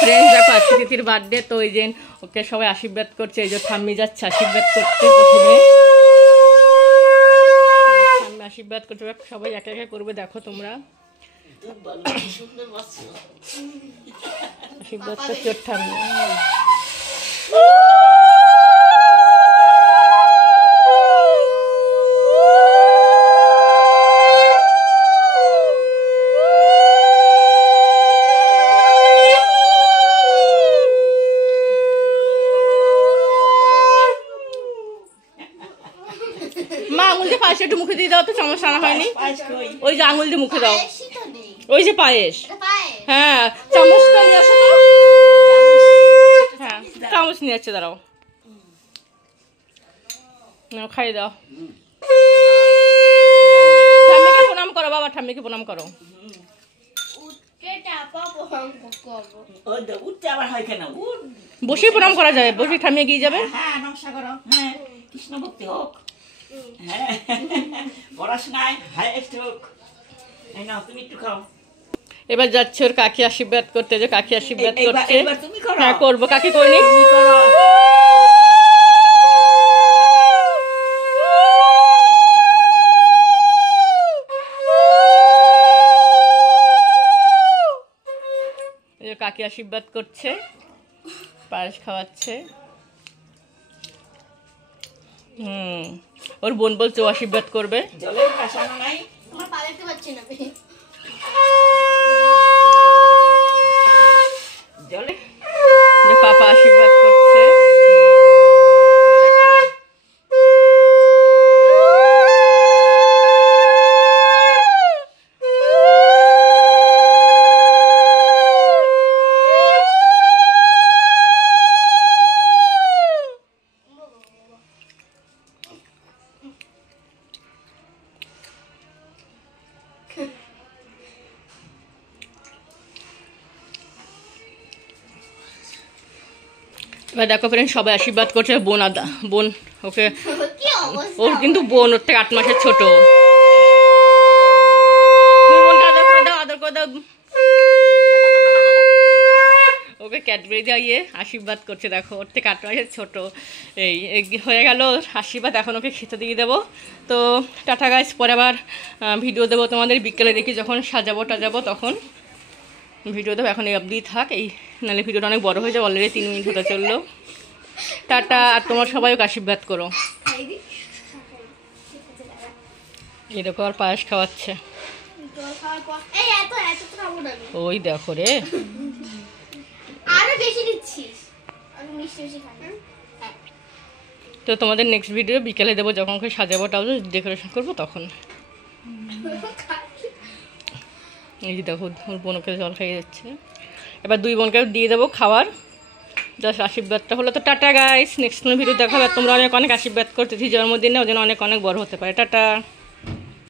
Friends দেখো আজকে তিথির বার্থডে, তো ওই যে ওকে সবাই আশীর্বাদ করছে। এই যে ঠাম্মি যাচ্ছে আশীর্বাদ করতে, প্রথমে ঠাম্মি আশীর্বাদ করতে, সবাই একে একে করবে। দেখো তোমরা আশীর্বাদ করছে ওর ঠাম্মি। মা আঙুল দিয়ে পায়েস একটু মুখে দিয়ে দাও তো, চামচ আনা হয়নি। ওই যে আঙুল দিয়ে মুখে দাও, ওই যে পায়েস। হ্যাঁ চামচটা নিয়ে আসো তো। হ্যাঁ চামচ নিয়ে আসছে, দাঁড়াও খাইয়ে দাও। ঠাম্মিকে প্রণাম করো বাবা, ঠাম্মিকে প্রণাম করো। বসে প্রণাম করা যাবে, বসে ঠাম্মি এগিয়ে যাবে। কৃষ্ণ ভক্তি হোক, পড়াশোনায় হাইয়েস্ট হোক। তুমি একটু খাও। এবার যাচ্ছে ওর কাকি আশীর্বাদ করতে, যে কাকি আশীর্বাদ করছে। হ্যাঁ করবো, কাকি করিনি। কাকি আশীর্বাদ করছে, পায়েস খাওয়াচ্ছে। ওর বোন বলছে ও আশীর্বাদ করবে। পাপা আশীর্বাদ করছে। এবার দেখো ফ্রেন্ড সবাই আশীর্বাদ করছে। বোন বোন ওকে, ওর কিন্তু বোন ওর থেকে 8 মাসের ছোট। আদর করে দাও। ওকে ক্যাডবেরি দিয়ে আশীর্বাদ করছে। দেখো ওর থেকে 8 মাসের ছোট। এই হয়ে গেল আশীর্বাদ, এখন ওকে খেতে দিয়ে দেবো। তো টাটা গাইস, পরে আবার ভিডিও দেবো তোমাদের বিকেলে, দেখি যখন সাজাবো টাজাবো তখন ভিডিও দেবো। এখন এই অবধি থাক, এই নাহলে ভিডিওটা অনেক বড় হয়ে যাবে। অলরেডি 3 মিনিট হতে চললো। টাটা। আর তোমার সবাইও আশীর্বাদ করো। এই দেখো আর পায়েস খাওয়াচ্ছে। ওই দেখো রে, তো তোমাদের নেক্সট ভিডিও বিকেলে দেবো, যখন সাজাবো টাজাবো ডেকোরেশন করবো তখন। এই যে দেখো ওর বোনকে জল খাইয়ে যাচ্ছে। এবার 2 বোনকে দিয়ে দেবো খাওয়ার। জাস্ট আশীর্বাদটা হলো। তো টাটা গাইস, নেক্সট ভিডিও দেখা হবে। তোমরা অনেক অনেক আশীর্বাদ করতেছি জন্মদিনে, ওই জন্য অনেক অনেক বড় হতে পারে। টাটা।